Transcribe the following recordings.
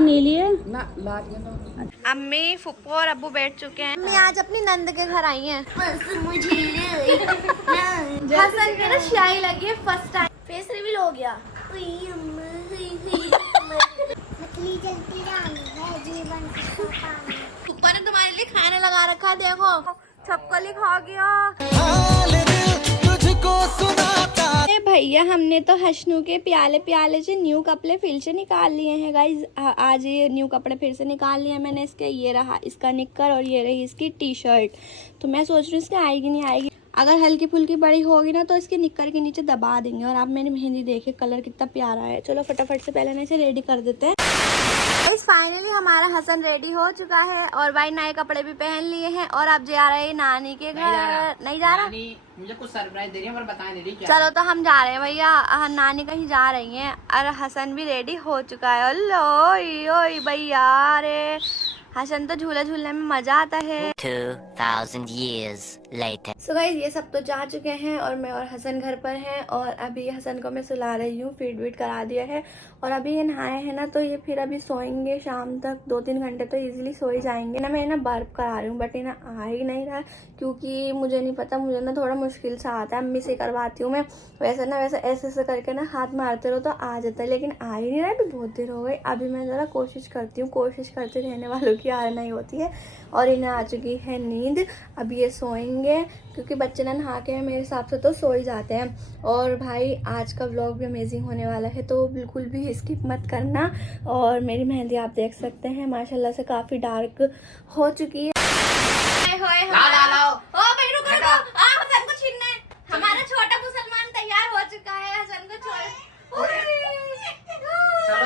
नीली है ना लाल। अम्मी फुप्पो और अब्बू बैठ चुके हैं। अम्मी आज अपनी नंद के घर आई हैं। हसन के ना शाही लगी है फर्स्ट टाइम। फेस रिवील हो गया। फुप्पा ने तुम्हारे लिए खाने लगा रखा है, देखो छपकली खा गया। भैया हमने तो हसनू के प्याले से न्यू कपड़े फिर से निकाल लिए हैं गाइज। आज ये न्यू कपड़े फिर से निकाल लिए हैं मैंने इसके। ये रहा इसका निक्कर और ये रही इसकी टी शर्ट। तो मैं सोच रही हूँ इसकी आएगी नहीं आएगी। अगर हल्की फुल्की बड़ी होगी ना तो इसके निक्कर के नीचे दबा देंगे। और आप मेरी मेहंदी देखे कलर कितना प्यारा है। चलो फटाफट से पहले ना इसे रेडी कर देते हैं। फाइनली हमारा हसन रेडी हो चुका है और भाई नए कपड़े भी पहन लिए हैं और अब जा रहे हैं नानी के घर। नहीं जा रहा मुझे कुछ सरप्राइज दे रही है पर बता नहीं रही क्या। चलो तो हम जा रहे हैं भैया, नानी कहीं जा रही हैं और हसन भी रेडी हो चुका है। ओए भैया रे हसन तो झूला झूलने में मजा आता है। 2000 years later. सो गाइस ये सब तो जा चुके हैं और मैं और हसन घर पर हैं और अभी हसन को मैं सुला रही हूँ। फीड वीड करा दिया है और अभी ये नहाए हैं ना तो ये फिर अभी सोएंगे शाम तक। 2-3 घंटे तो इजीली सो ही जाएंगे ना। मैं ना बर्फ करा रही हूँ बट ये ना आ ही नहीं रहा क्योंकि मुझे नहीं पता, मुझे ना थोड़ा मुश्किल सा आता है। अम्मी से करवाती हूँ मैं। वैसे ना वैसे ऐसे करके ना हाथ मारते रहो तो आ जाता है लेकिन आ ही नहीं रहा है। अभी बहुत देर हो गई। अभी मैं ज़रा कोशिश करती हूँ। कोशिश करते रहने वालों की हार नहीं होती है। और इन्हें आ चुकी है नींद। अभी ये सोएंगे क्योंकि बच्चे ना नहा के मेरे हिसाब से तो सो ही जाते हैं। और भाई आज का व्लॉग भी अमेजिंग होने वाला है तो बिल्कुल भी स्किप मत करना। और मेरी मेहंदी आप देख सकते हैं माशाल्लाह से काफ़ी डार्क हो चुकी है। हमारा छोटा मुसलमान तैयार हो चुका है। हसन को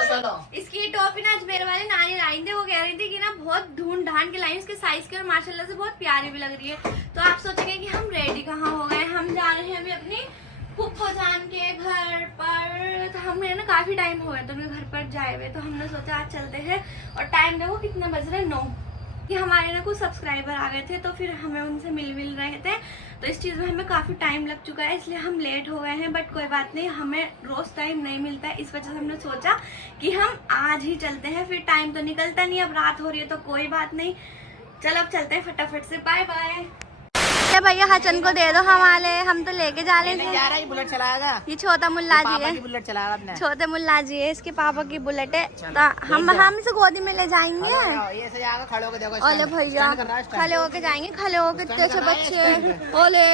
चलो इसकी टॉपी ना आज मेरे वाले नानी लाई थी। वो कह रही थी कि ना बहुत ढूंढ ढांड के लाई इसके साइज के और माशाल्लाह से बहुत प्यारी भी लग रही है। तो आप सोचेंगे कि हम रेडी कहाँ हो गए। हम जा रहे हैं अभी अपनी फुप्पो जान के घर पर। तो हमें ना काफी टाइम हो गया तो उनके घर पर जाए हुए तो हमने सोचा आज चलते हैं। और टाइम देखो कितने बज रहे 9 कि हमारे ना कुछ सब्सक्राइबर आ गए थे तो फिर हमें उनसे मिल रहे थे। तो इस चीज़ में हमें काफ़ी टाइम लग चुका है इसलिए हम लेट हो गए हैं। बट कोई बात नहीं, हमें रोज़ टाइम नहीं मिलता है। इस वजह से हमने सोचा कि हम आज ही चलते हैं। फिर टाइम तो निकलता नहीं, अब रात हो रही है तो कोई बात नहीं। चलो अब चलते हैं फटाफट से। Bye bye. भैया हसन को दे दो हमारे, हम तो लेके जा रहे हैं। बुलेट चलाएगा ये छोटा मुल्ला जी है। बुलेट चलाएगा अपने छोटे मुल्ला जी है, इसके पापा की बुलेट है। तो हम इसे गोदी में ले जाएंगे। खड़े होके देखो। ओले भैया खड़े होके जाएंगे। खड़े होके कैसे बच्चे। ओले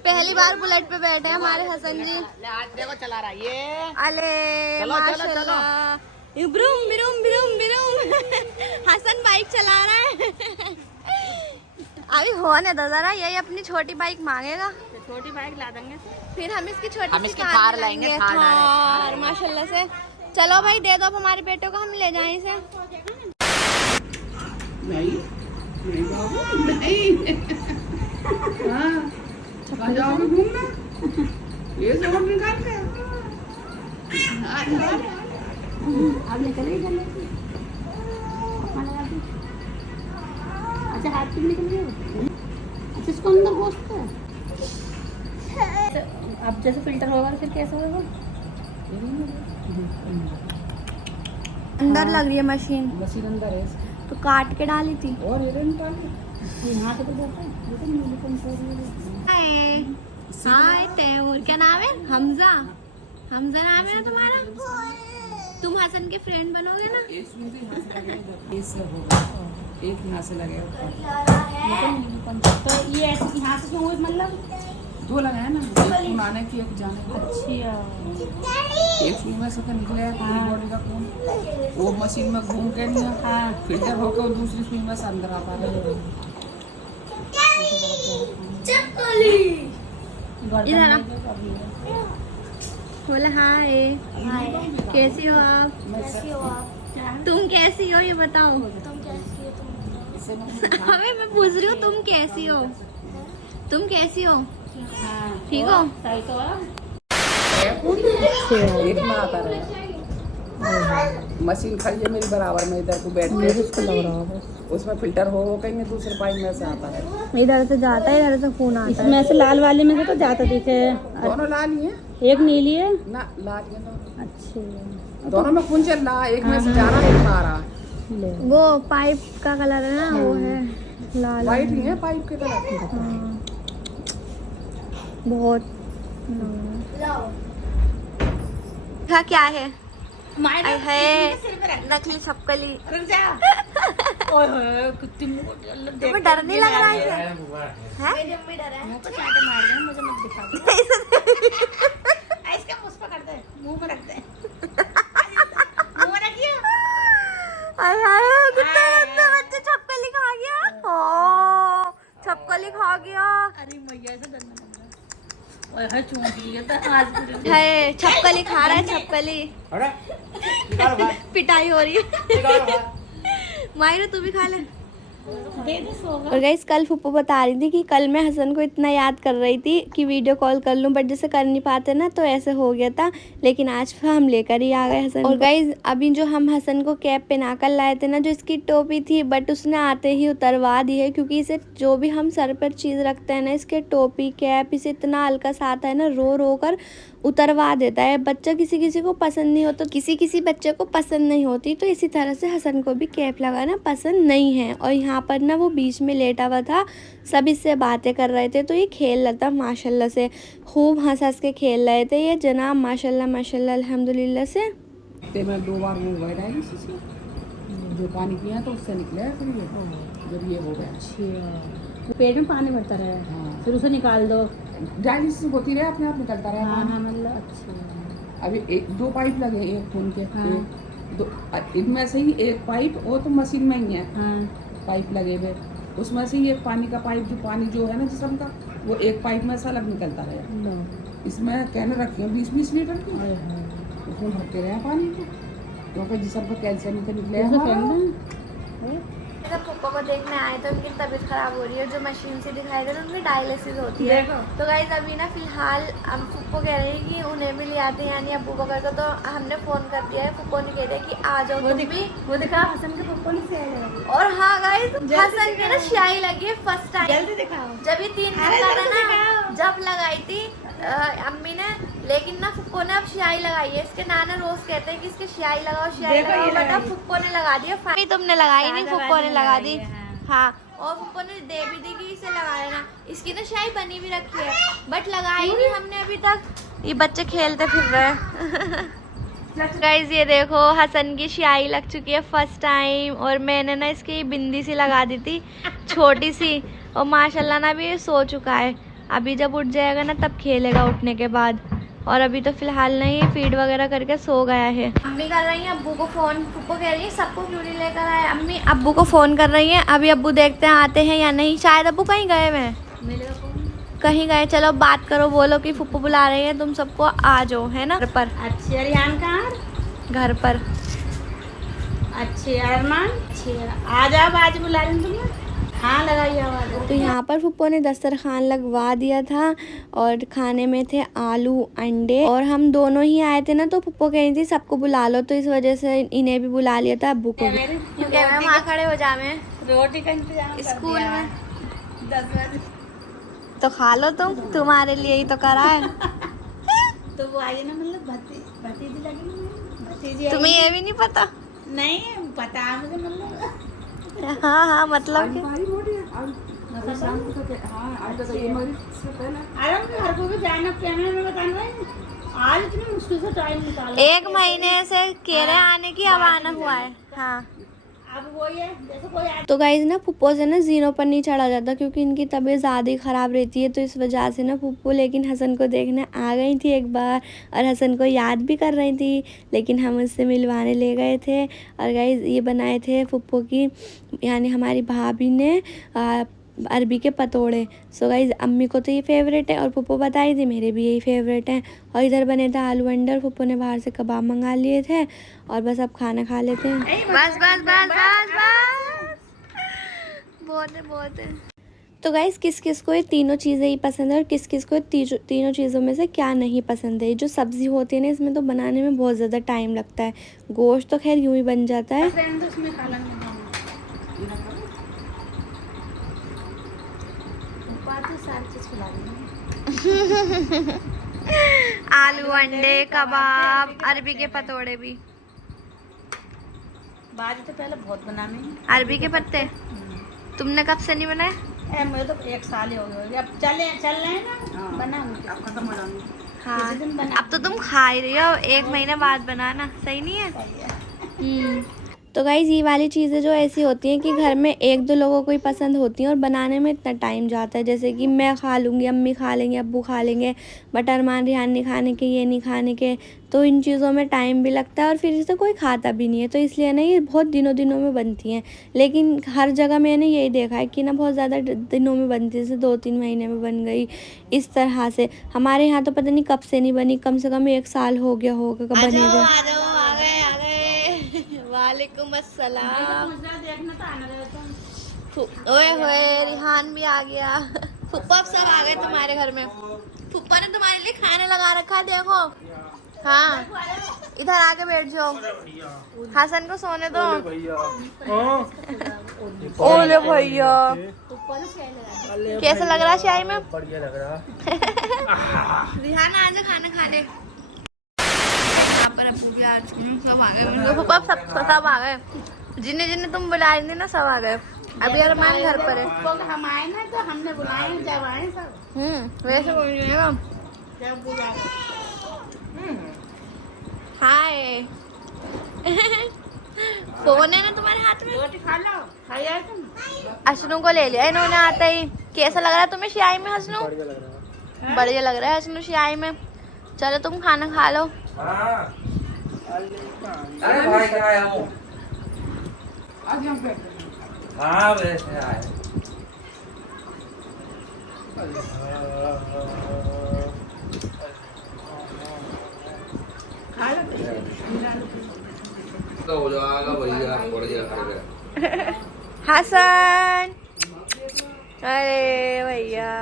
पहली बार बुलेट पे बैठे हैं हमारे हसन जी। देखो चला रहा ये। अले माशाल्लाह ब्रूम बिरूम बिरूम बिरूम। हसन बाइक चला रहा है। अभी होने दो जरा, यही अपनी छोटी बाइक मांगेगा। छोटी बाइक ला देंगे फिर हम इसकी छोटी सी कार लाएंगे। कार माशाल्लाह से। चलो भाई दे दो अब हमारे बेटों को, हम ले जाएं इसे। आप निकले अच्छा हाथ तुम निकल गए। अच्छा इसको अंदर गोश्त है। अब जैसे फिल्टर होगा फिर कैसा होगा। अंदर लग रही है मशीन अंदर है तो काट के डाली थी। और यहाँ से तो जाता है। हाय तैमूर, क्या नाम है? हमजा। हमजा नाम है ना तुम्हारा? तुम हसन के फ्रेंड बनोगे ना? एक यहाँ से लगे तो ये ऐसे यहाँ से क्यों हुई, मतलब 2 लगाए ना, एक आने की एक जाने की। अच्छा एक सुई में से तो निकले बॉडी का खून, वो मशीन में घूम के फिल्टर होकर और दूसरी सुई में से अंदर आता है। इधर बोले हाय। कैसी हो आप? तुम कैसी हो ये बताओ। हमें मैं पूछ रही हूँ तुम कैसी हो? तुम कैसी हो? ठीक हो? एक में आता रहा मशीन खड़ी है मेरी बराबर में, इधर को बैठ के उसको लग रहा है उसमें फिल्टर हो कहीं दूसरे पाइप में से आता है। इधर से जाता है, इधर से खून आता है। इसमें से लाल वाले में से तो जाता दिखे। दोनों लाल ही है। एक नीली है ना लाल है। अच्छा दोनों में खून चल रहा है, एक में से जा रहा है, एक में आ रहा है। ले वो पाइप का कलर है ना, वो है लाल। वाइट नहीं है पाइप के कलर। हाँ। बहुत हाँ, क्या है नकली छपकली। तुम्हें डर नहीं लग रहा है? मेरी अम्मी डर है। मुंह पे चाटे मार रहे हैं, मुझे मत दिखा। इसका मुंह पे कर दे, मुंह में रख दे, मुंह में रखिए। कितना गंदा बच्चा छपकली खा गया। ओ छपकली खा गया। अरे मैया से डरने लग रहा है। ओए हाय चूम लिया था आज पूरे। है छपकली खा रहा है, छपकली पिटाई हो रही है। मायरा तू भी खा ले। दे दे सोगा। और गाइस कल फुप्पो बता रही थी कि कल मैं हसन को इतना याद कर रही थी कि वीडियो कॉल कर लूं, बट जैसे कर नहीं पाते ना तो ऐसे हो गया था। लेकिन आज हम लेकर ही आ गए हसन। और गाइस अभी जो हम हसन को कैप पहना कर लाए थे ना, जो इसकी टोपी थी, बट उसने आते ही उतरवा दी है, क्योंकि इसे जो भी हम सर पर चीज़ रखते हैं ना, इसके टोपी कैप इसे इतना हल्का सा आता है ना, रो रो कर उतरवा देता है। बच्चा किसी किसी को पसंद नहीं होता, किसी किसी बच्चे को पसंद नहीं होती, तो इसी तरह से हसन को भी कैप लगाना पसंद नहीं है। और यहाँ पर ना वो बीच में लेटा हुआ था, सब इससे बातें कर रहे थे, तो ये खेल रहा था माशाल्लाह से, खूब हंस हंस के खेल रहे थे ये जनाब, माशाल्लाह माशाल्लाह अल्हम्दुलिल्लाह से। ते मैं 2 बार वो गए डाली से जो पानी पिया तो उससे निकले है, फिर ये जब ये हो गया। अच्छा पेट में पानी भरता रहे। हाँ। फिर उसे निकाल दो। डायलिसिस होती रहे, अपने आप निकलता रहे। हाँ हाँ मतलब अच्छा। अभी 2 पाइप लगे, एक खून के। हाँ। दो इनमें से ही एक पाइप, वो तो मशीन में ही है। हाँ पाइप लगे हुए, उसमें से ही एक पानी का पाइप, जो पानी जो है ना जिस्म का, वो एक पाइप में से अलग निकलता रहे। लो। इसमें कहने रखी है 20-20 लीटर की, ओए हाय। उसमें भरते रहे पानी को, क्योंकि जिस्म का कैल्शियम तो निकले उसे हमारा। फेंक दे। जब पप्पा को देखने आए तो उनकी तबीयत खराब हो रही है, जो मशीन से दिखाई दे रहा है उनकी डायलिसिस होती है। तो गाइस अभी ना फिलहाल हम फुप्पो कह रहे हैं कि उन्हें भी ले आते हैं, यानी अब्बू बकर को। तो हमने फोन कर दिया है, फुप्पो ने कह दिया कि आ जाओ तुम भी। वो दिखा हसन के पप्पो ने से लगी। और हाँ गाइस हसन के ना स्याही लगी है फर्स्ट टाइम। जल्दी दिखाओ। जब ये 3 दिन का था ना, जब लगाई थी अम्मी ने, लेकिन ना फुप्पो ने अब स्याही लगाई है। इसके नाना रोज कहते हैं कि इसके स्याही लगाओ, स्याही लगाओ, बट अब फुप्पो ने लगा दिया। तुमने लगाई नहीं, फुप्पो ने लगा दी। हाँ, और फुप्पो ने दे भी दी कि इसे लगा लेना। इसकी ना स्याही बनी भी रखी है, बट लगाई नहीं हमने अभी तक। ये बच्चे खेलते फिर रहे हैं। गाइस ये देखो हसन की स्याही लग चुकी है फर्स्ट टाइम, और मैंने ना इसकी बिंदी सी लगा दी थी छोटी सी, और माशाल्लाह ना अभी ये सो चुका है। अभी जब उठ जाएगा ना तब खेलेगा उठने के बाद, और अभी तो फिलहाल नहीं, फीड वगैरह करके सो गया है। अम्मी कर रही है अब्बू को फोन, फुप्पो कह रही है सबको क्यों नहीं लेकर आए। अम्मी अब्बू को फोन कर रही है, अभी अब्बू देखते हैं आते हैं या नहीं। शायद अब्बू कहीं गए हुए हैं, कहीं गए। चलो बात करो, बोलो कि फुप्पो बुला रही है, तुम सबको आ जाओ, है ना। घर पर। अच्छी अरियान कहाँ? घर पर। अच्छे अरमान, अच्छे आ जाओ, आज बुला रही हूँ तुम्हें। हाँ लगाइए आवाज़। तो यहाँ पर फुप्पो ने दस्तरखान लगवा दिया था, और खाने में थे आलू अंडे, और हम दोनों ही आए थे ना, तो फुप्पो कह रही थी सबको बुला लो, तो इस वजह से इन्हें भी बुला लिया था, अब्बू को भी। वहाँ खड़े हो जावे रोटी का इंतजाम स्कूल में 10 बजे तो खा लो तुम, तुम्हारे लिए ही तो करा है। तो वो आई ना, मतलब भतीजी लगी, भतीजी। तुम्हें ये भी नहीं पता? नहीं पता मुझे, मतलब हाँ हाँ मतलब कि भारी मोटी है। अब शाम को तो हाँ आज तो ये मरी से पहले अरे घर को भी जाना, कैमरे में बताना है। आज इतनी मुश्किल से टाइम निकाला। 1 महीने से कह रहे आने की, अब आना हुआ है। हाँ अब वो ये जैसे कोई तो गाइज ना फुप्पो से ना जीरो पर नहीं चढ़ा जाता, क्योंकि इनकी तबीयत ज़्यादा ही ख़राब रहती है, तो इस वजह से ना फुप्पो लेकिन हसन को देखने आ गई थी एक बार, और हसन को याद भी कर रही थी, लेकिन हम उससे मिलवाने ले गए थे। और गाइज ये बनाए थे फुप्पो की, यानी हमारी भाभी ने अरबी के पतोड़े। सो गाइज अम्मी को तो ये फेवरेट है, और फुप्पो बताई थी मेरे भी यही फेवरेट है। और इधर बने थे आलू अंडर, फुप्पो ने बाहर से कबाब मंगा लिए थे, और बस अब खाना खा लेते हैं। बस बस बस बस बस बहुत है। तो गाइज किस किस को ये तीनों चीज़ें ही पसंद है, और किस किस को तीनों चीज़ों में से क्या नहीं पसंद है। जो सब्ज़ी होती है ना, इसमें तो बनाने में बहुत ज़्यादा टाइम लगता है। गोश्त तो खैर यूँ ही बन जाता है। उसमें खा लेंगे। सारी चीज खिला देंगे। आलू अंडे कबाब, अरबी के पतोड़े भी। बाजी तो पहले बहुत बनाने। अरबी के पत्ते तुमने कब से नहीं बनाए? मुझे तो 1 साल ही हो गया। अब चल रहे हैं ना, बनाऊंगी। अब खत्म हो जाऊंगी। हाँ किसी दिन बना। अब तो तुम खा ही रही हो, 1 महीने बाद बनाना, सही नहीं है? सही है। तो गाइस ये वाली चीज़ें जो ऐसी होती हैं कि घर में 1-2 लोगों को ही पसंद होती हैं और बनाने में इतना टाइम जाता है। जैसे कि मैं खा लूँगी, अम्मी खा लेंगे, अब्बू खा लेंगे, बट अरमान रिहान नहीं खाने के, ये नहीं खाने के, तो इन चीज़ों में टाइम भी लगता है और फिर इसे कोई खाता भी नहीं है। तो इसलिए ना ये बहुत दिनों में बनती हैं। लेकिन हर जगह मैंने यही देखा है कि ना बहुत ज़्यादा दिनों में बनती है, जैसे 2-3 महीने में बन गई इस तरह से। हमारे यहाँ तो पता नहीं कब से नहीं बनी, कम से कम 1 साल हो गया होगा कब बने हुए। आ गए वालेकुम अस्सलाम। देखना तो आना रहता। ओए होए रिहान भी आ गया। फुप्पा अब सब आ गए तुम्हारे घर में। फुप्पा ने तुम्हारे लिए खाना लगा रखा है, देखो। हाँ इधर आके बैठ जाओ, हसन को सोने दो। ओले भैया कैसा लग रहा है चाय में? बढ़िया लग रहा। रिहान आ जा खाना खा ले। यहाँ पर अबू भी आ चुके हैं, सब आ गए। फुप्पा सब आ गए, जिन्हें जिन्हें तुम बुला रही थी ना सब आ गए। अभी अरमान घर पर है। हम आए ना तो हमने बुलाए, जब आए सब वैसे बोल रही है जब बुलाए। हाय। फोन है ना तुम्हारे हाथ में? रोटी खा लो, खाई आए तुम? अशनू को ले लिया इन्होंने आते ही। कैसा लग रहा है तुम्हें शियाई में हसनू? बढ़िया लग रहा। बढ़िया लग रहा है हसनू शियाई में। चलो तुम खाना खा लो। अरे भाई क्या आया हूँ? आज हम बैठ हाँ वैसे आए। खा लो। तो हो जाएगा भैया, बढ़िया खाएगा। हसन अरे भैया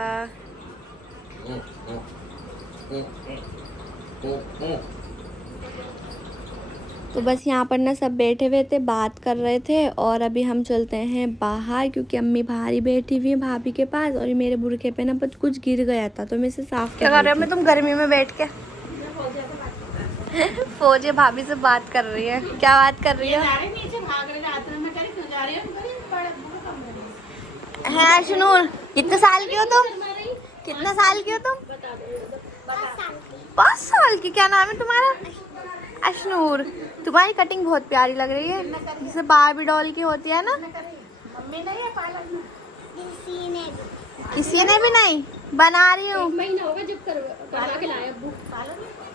तो बस यहाँ पर ना सब बैठे हुए थे, बात कर रहे थे। और अभी हम चलते हैं बाहर क्योंकि अम्मी बाहर ही बैठी हुई है भाभी के पास। और ये मेरे बुरखे पे ना कुछ गिर गया था तो मैं इसे साफ कर रही हूँ। तुम गर्मी में बैठ के फौजी भाभी से बात कर रही है। क्या बात कर रही है? नीचे भाग रहे जाते हैं, मैं कह रही क्यों जा रही हूँ? है अशनूर कितने साल की हो तुम? कितने साल की हो तुम? 5 साल की। क्या नाम है तुम्हारा? अशनूर। तुम्हारी कटिंग बहुत प्यारी लग रही है, जैसे बारबी डॉल की होती है ना। मम्मी नहीं है पालन, किसी ने भी नहीं बना रही हूँ। महीना होगा जब करवा के लाए अब्बू।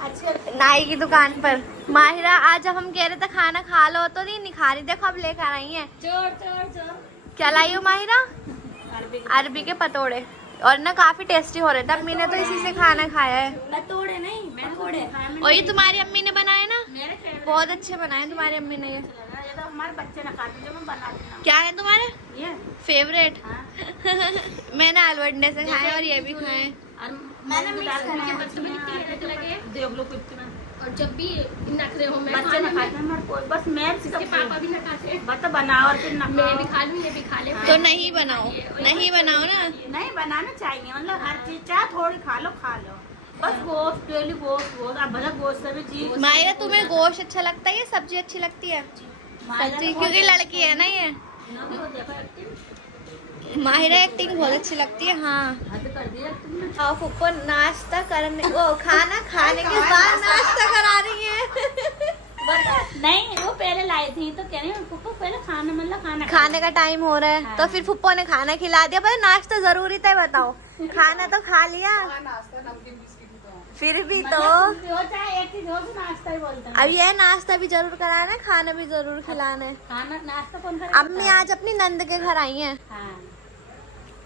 अच्छा नाई की दुकान पर। माहिरा आज जब हम कह रहे थे खाना खा लो तो नहीं खा रही, देखो अब लेकर आई है। चोर चोर चोर। क्या लाई हो माहिरा? अरबी के पतोड़े। और ना काफी टेस्टी हो रहे थे, अम्मी ने तो इसी से खाना खाया है। पतोड़े नहीं, पतोड़े। और ये तुम्हारी अम्मी ने बनाए ना, मेरे फेवरेट। बहुत अच्छे बनाए तुम्हारी अम्मी ने। ये तो हमारे बच्चे ना खाते, जो मैं बनाती हूँ। क्या है तुम्हारे ये फेवरेट? हाँ। मैंने आलू अंडे से खाए और ये भी खाए। और मैंने मिक्स कराया। देख लो कितना। और जब भी नखरे हो मैं बच्चे ना खाते हैं हमारे कोई, बस मैं इसके पापा भी ना खाते, बस बनाओ और फिर ना मैं भी खा लूँ, ये भी खा ले। तो नहीं बनाओ, नहीं बनाओ ना। नहीं बनाना चाहिए, मतलब हर चीज चाहे थोड़ी खा लो बस गोश्त डेली गोश्त आप भला गोश्त से भी चीज। मायरा तुम्हें गोश्त अच्छा लगता है या सब्जी अच्छी लगती है? सब्जी, क्योंकि लड़की है ना ये। माहिरा एक्टिंग बहुत अच्छी लगती है। हाँ हद कर दिया तुमने। और फुप्पो नाश्ता करने, वो खाना खाने के बाद नाश्ता करा रही है। नहीं वो पहले लाई थी तो कह रही हूँ फुप्पो पहले खाना मतलब खाना खाने का टाइम हो रहा है। हाँ। तो फिर फुप्पो ने खाना खिला दिया, पर नाश्ता जरूरी था, बताओ। खाना तो खा लिया फिर भी तो जो चाहे एक चीज हो तो नाश्ता ही बोलते हैं। अब ये नाश्ता भी जरूर कराना है, खाना भी जरूर खिलाना है। खाना नाश्ता कौन करेगा? अम्मी आज अपनी नंद के घर आई हैं। हाँ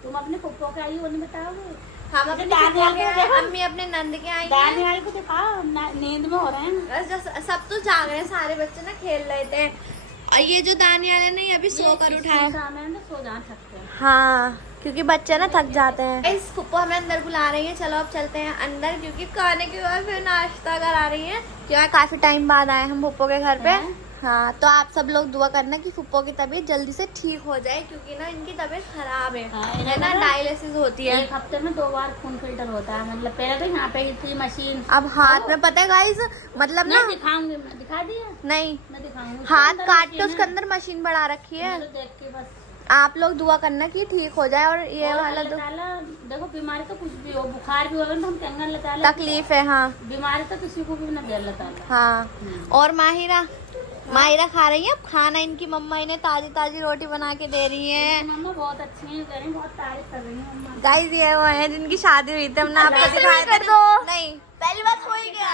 तुम अपने फुप्पो के आई हो नहीं बताओगे? हम अपने दानियाल फुप्पो के को देखो। हैं, अम्मी अपने नंद के आई हैं। दानियाल को दिखाओ, नींद में हो रहे हैं। बस सब तो जाग रहे हैं, सारे बच्चे ना खेल रहे थे। और ये जो दानियाल है ना, ये अभी सो कर उठा है। सो जा सकते हैं। हाँ क्योंकि बच्चे ना थक जाते हैं। इस फुप्पो हमें अंदर बुला रही है, चलो अब चलते हैं अंदर क्योंकि खाने के बाद फिर नाश्ता करा रही है। क्योंकि काफी टाइम बाद आए हम फुप्पो के घर पे। हाँ, तो आप सब लोग दुआ करना कि फुप्पो की तबीयत जल्दी से ठीक हो जाए, क्योंकि ना इनकी तबीयत खराब है। हाँ, है ना, डायलिसिस होती है। एक हफ्ते में 2 बार खून फिल्टर होता है। मतलब पहले तो यहाँ पे थी मशीन। अब हाथ में पता है गाइस, मतलब ना, मैं दिखाऊंगी, मैं दिखा दिया, नहीं मैं दिखाऊंगी। हाथ काट के उसके अंदर मशीन बढ़ा रखी है। तो देख के बस आप लोग दुआ करना कि ठीक हो जाए। और ये और वाला अल्लाह ताला, देखो बीमारी तो कुछ भी हो, बुखार भी होगा तो हम कहेंगे अल्लाह ताला, तकलीफ है। हाँ बीमारी तो किसी को भी ना दे अल्लाह ताला। हाँ। और माहिरा खा रही है अब खाना। इनकी मम्मा इन्हें ताजी ताजी रोटी बना के दे रही है। मम्मा बहुत अच्छी है, कह रही बहुत तारीफ कर रही है मम्मा। गाइस ये वो है जिनकी शादी हुई थी, हमने आपको दिखाया था। नहीं, पहली बात हो ही गया।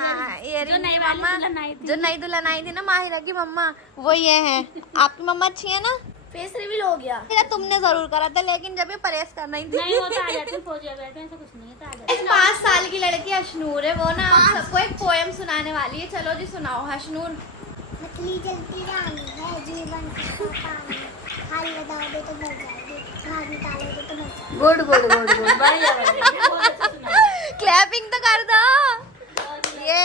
हाँ, ये जो रही नई मम्मा, वाली दुल्हन आई थी। जो नई दुल्हन आई थी ना माहिरा की मम्मा, वो ये है। आपकी मम्मा अच्छी है ना? फेस रिवील हो गया। मेरा तुमने जरूर करा था, लेकिन जब ये परहेज कर रही थी। नहीं, वो तो आ जाती है, फौजिया बैठे हैं, ऐसा कुछ नहीं है, तो आ जाती है। 5 साल की लड़की अशनूर है, वो ना आप सबको एक पोएम सुनाने वाली है। चलो जी सुनाओ अशनूर। मछली जलती रानी है, जीवन का पानी, खाल लगा दो तो मर जाएगी, भाग निकालो तो मर जाएगी। Good good good good. बढ़िया, बढ़िया, बहुत अच्छा सुना है। क्लैपिंग तो कर दो। ये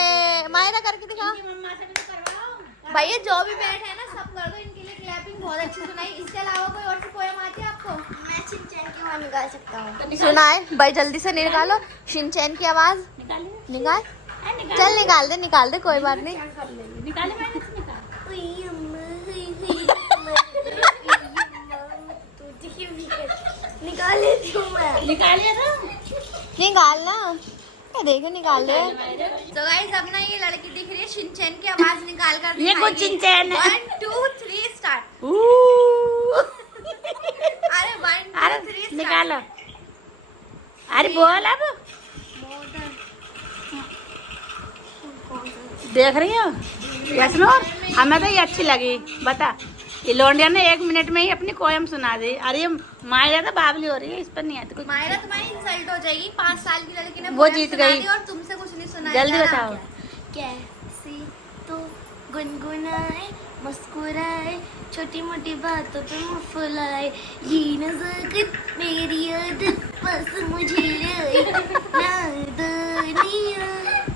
मायरा करके दिखा। इनकी मम्मा से भी तो करवाओ। भैया जो भी बैठे हैं ना सब कर दो इनके लिए क्लैपिंग। बहुत अच्छी सुनाई। इसके अलावा कोई और सी पोएम आती है आपको? मैं शिनचैन की आवाज़ निकाल सकता हूँ। सुनाए भाई, जल्दी से निकालो शिनचैन की आवाज। निकालिए, निकाल, निकाल चल निकाल दे, कोई बात नहीं। निकाले, मैंने से निकाल। हुई अम्मा, हुई अम्मा, तुझे भी कर- निकाल लेती हूँ मैं। निकालिए ना। निकालना, ये देखो निकाल ले। तो गाइस अब ना ये लड़की दिख रही है, शिनचैन की आवाज निकाल कर ये कुछ शिनचैन है। 1 2 3 स्टार्ट। अरे 1 2 अरे 3 निकालो, अरे बोल अब। देख रही हो यशनूर, हमें तो ये अच्छी लगी। बता, ये लौंडिया ने 1 मिनट में ही अपनी पोएम सुना दी। अरे माया तो बावली हो रही है, इस पर नहीं आती कुछ। मायरा तुम्हारी इंसल्ट हो जाएगी। 5 साल की लड़की ने वो poem जीत सुना गई। दी और तुमसे कुछ नहीं सुनाया। जल्दी जा बताओ। रहा। कैसी तो गुनगुनाए, मुस्कुराए, छोटी मोटी बातों पे मुँह फुलाए, ये नज़ाकत मेरी आदत बस मुझे आई, नादानिया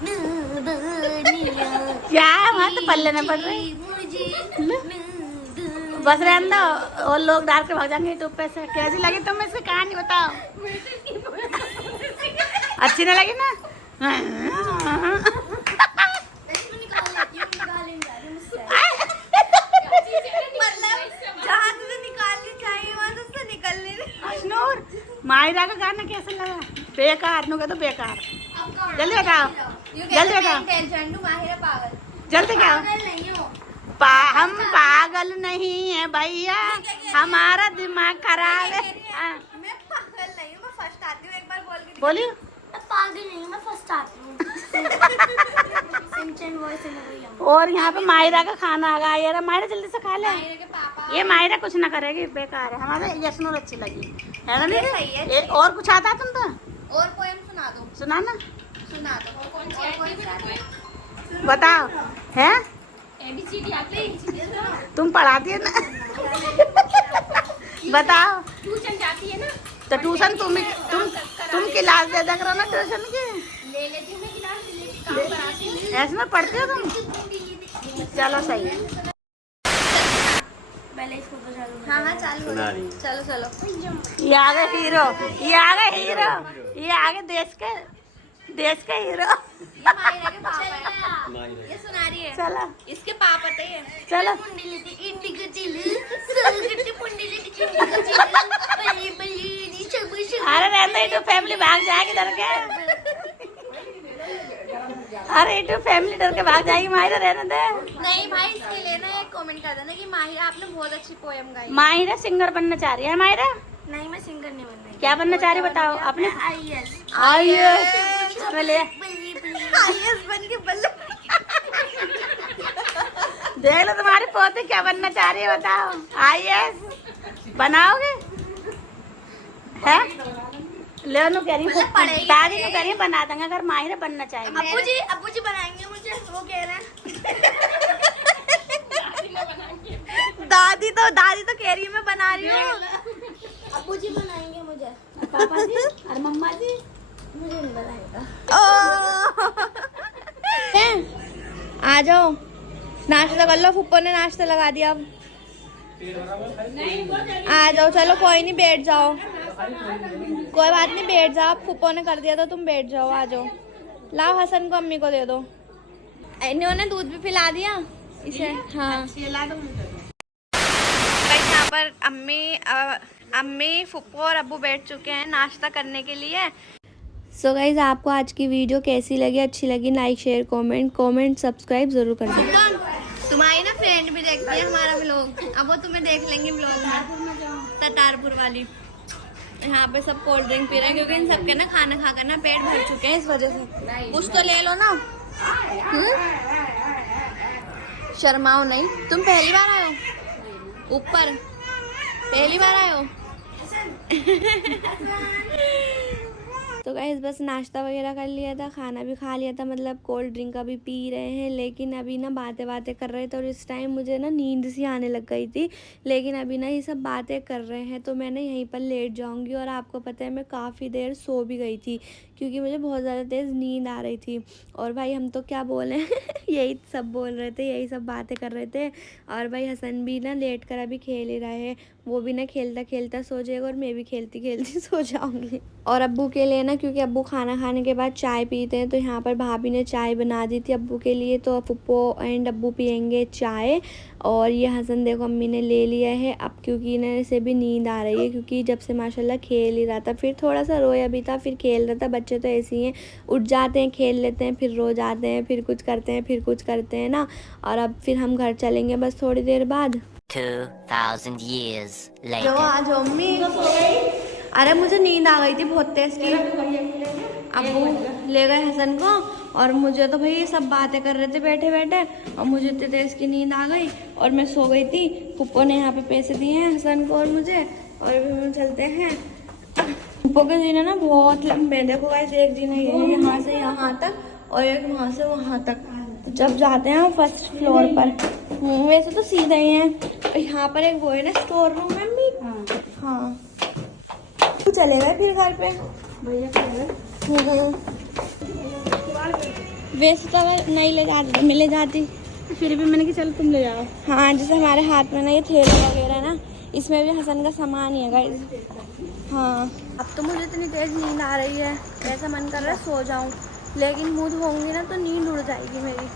नादानिया, क्या है वहाँ तो पल्ले न पड़ रही। मुझे नादानिया। बस रहने दो, और लोग डाल के भाग जाएंगे यूट्यूब पे से। कैसी लगी तुम्हें इसकी कहानी बताओ। अच्छी नहीं लगी ना? इसको निकाल लेती हूँ, निकाल नहीं जा रही मुझसे। मतलब जहाँ तुझे निकालनी चाहिए वहाँ तुझसे निकलने नहीं। अशनूर, मायरा का गाना कैसा लगा? बेकार, नु तो बेकार। जल्दी बताओ, जल्दी बताओ, टेंशन माहिरा पागल। जल्दी क्या? पागल नहीं हो। हम पागल नहीं है भैया, हमारा दिमाग खराब है। हाँ, मैं पागल नहीं हूँ, मैं फर्स्ट आती हूँ। एक बार बोल के बोलिए। मैं पागल नहीं, मैं फर्स्ट आती हूँ। सिंचन वॉइस में वही हूँ। और यहाँ पे मायरा का खाना आ गया यार। मायरा जल्दी से खा ले। माहिरा के पापा। ये मायरा कुछ ना करेगी, बेकार है। हमारे यशनूर अच्छी लगी है ना? ये नहीं सही है। और कुछ आता है तुम तो और पोएम सुना दो। सुना ना, सुना दो। और कौन सी आती है? बताओ। है ABCD आती है, तुम पढ़ाती है ना? बताओ। ट्यूशन जाती है ना, तो ट्यूशन तुम क्लास दे दे करो ना ट्यूशन की। ले लेती हूँ मैं क्लास, ले काम कराती हूँ। ऐसे में पढ़ते हो तुम? चलो सही है। पहले इसको तो चालू हाँ हाँ चालू हो जाओ। चलो चलो। ये आगे हीरो, ये आगे हीरो, ये आगे देश के हीरो। ये माहिरा के पापा है। ये सुना रही है। चलो इसके पापा थे ये। चलो। अरे रहने दो, फैमिली भाग जाएगी डर के। अरे इटू फैमिली डर के भाग जाएगी। माहिरा रहने दे। नहीं भाई, इसके लिए ना एक कमेंट कर देना कि माहिरा आपने बहुत अच्छी पोएम गाई। माहिरा सिंगर बनना चाह रही है। माहिरा नहीं, मैं सिंगर नहीं बनना। क्या बनना चाह रही बताओ अपने। IAS। आइए ले IAS बन के बल्ले। देख लो तुम्हारे पोते क्या बनना चाह रही है, बताओ। IAS बनाओगे? है ले नु कह रही मतलब पढ़ेगी, दादी तो कह रही है बना देंगे अगर माहिरा बनना चाहेगी। अब्बू जी बनाएंगे मुझे, वो कह रहे हैं। दादी तो कह रही है मैं बना रही हूँ। अब्बू जी बनाएंगे मुझे, पापा जी और मम्मा जी मुझे नहीं बनाएगा। आ जाओ। नाश्ता कर लो, फुप्पो ने नाश्ता लगा दिया। अब आ जाओ, चलो कोई नहीं, बैठ जाओ, कोई बात नहीं, बैठ जाओ। फुप्पो ने कर दिया तो तुम बैठ जाओ, आ जाओ। लाओ हसन को अम्मी को दे दो। इन्होंने दूध भी पिला दिया इसे। हाँ गाइस, यहाँ पर अम्मी फुप्पो और अब्बू बैठ चुके हैं नाश्ता करने के लिए। सो गाइज, आपको आज की वीडियो कैसी लगी? अच्छी लगी लाइक शेयर कमेंट सब्सक्राइब जरूर कर दें। तुम्हारी ना फ्रेंड भी देखती है हमारा व्लॉग, अब वो तुम्हें देख लेंगे व्लॉग में, ततारपुर वाली। यहाँ पे सब कोल्ड ड्रिंक पी रहे हैं क्योंकि इन सबके ना खाना खाकर ना पेट भर चुके हैं, इस वजह से। कुछ तो ले लो ना। शर्माओ नहीं, तुम पहली बार आए हो ऊपर, पहली बार आए हो। तो गाइस बस नाश्ता वगैरह कर लिया था, खाना भी खा लिया था, मतलब कोल्ड ड्रिंक अभी पी रहे हैं। लेकिन अभी ना बातें कर रहे थे और इस टाइम मुझे ना नींद सी आने लग गई थी। लेकिन अभी ना ये सब बातें कर रहे हैं तो मैं ना यहीं पर लेट जाऊंगी। और आपको पता है मैं काफ़ी देर सो भी गई थी क्योंकि मुझे बहुत ज़्यादा तेज़ नींद आ रही थी। और भाई हम तो क्या बोले यही सब बोल रहे थे, यही सब बातें कर रहे थे। और भाई हसन भी ना लेट कर अभी खेल ही रहा है, वो भी ना खेलता खेलता सो जाएगा और मैं भी खेलती खेलती सो जाऊंगी। और अब्बू के लिए ना, क्योंकि अब्बू खाना खाने के बाद चाय पीते हैं, तो यहाँ पर भाभी ने चाय बना दी थी अब्बू के लिए। तो फुप्पो एंड अब्बू पियेंगे चाय। और ये हसन देखो अम्मी ने ले लिया है अब, क्योंकि इन्हें इसे भी नींद आ रही है, क्योंकि जब से माशाल्लाह खेल ही रहा था, फिर थोड़ा सा रोया भी था, फिर खेल रहा था। बच्चे तो ऐसे ही हैं, उठ जाते हैं, खेल लेते हैं, फिर रो जाते हैं, फिर कुछ करते हैं, फिर कुछ करते हैं ना। और अब फिर हम घर चलेंगे बस थोड़ी देर बाद। 2000 years जो later. आज मम्मी, अरे मुझे नींद आ गई थी बहुत तेज की। अब्बू ले गए हसन को और मुझे तो भाई सब बातें कर रहे थे बैठे बैठे, और मुझे इतनी तेज की नींद आ गई और मैं सो गई थी। फुप्पो ने यहाँ पे पैसे दिए हैं हसन को और मुझे, और अभी हम चलते हैं। फुप्पो के जीने ना बहुत लंबे हैं, देखो गाइस, एक जीना ये है यहाँ से यहाँ तक और एक वहाँ से वहाँ तक। तो जब जाते हैं हम फर्स्ट फ्लोर पर, वैसे तो सीधे ही हैं, और यहाँ पर एक वो है ना स्टोर रूम है मम्मी। हाँ तो चले गए फिर घर पे भैया। वैसे तो अगर नहीं ले जाती तो मैं ले जाती, फिर भी मैंने कि चलो तुम ले जाओ। हाँ जैसे हमारे हाथ में ना ये थैला वगैरह ना, इसमें भी हसन का सामान ही है गाइस। हाँ अब तो मुझे इतनी तेज नींद आ रही है, ऐसा मन कर रहा है सो जाऊं, लेकिन मुँह धोऊंगी ना तो नींद उड़ जाएगी मेरी।